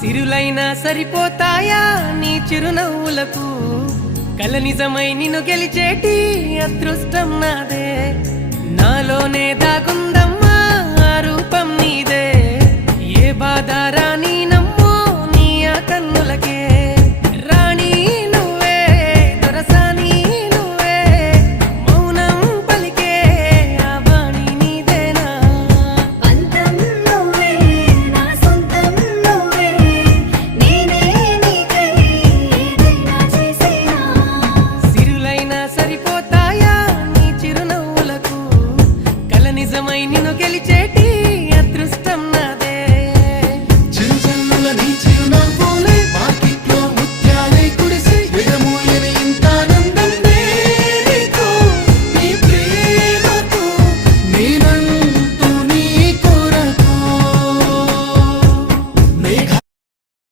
సిరులైనా సరిపోతాయా నీ చిరునవ్వులకు కల నిజమై నిన్ను గెలిచేటి అదృష్టం నాదే నాలోనే దాగుందమ్మా ఆ రూపం నీదే ఏ బాధ రాని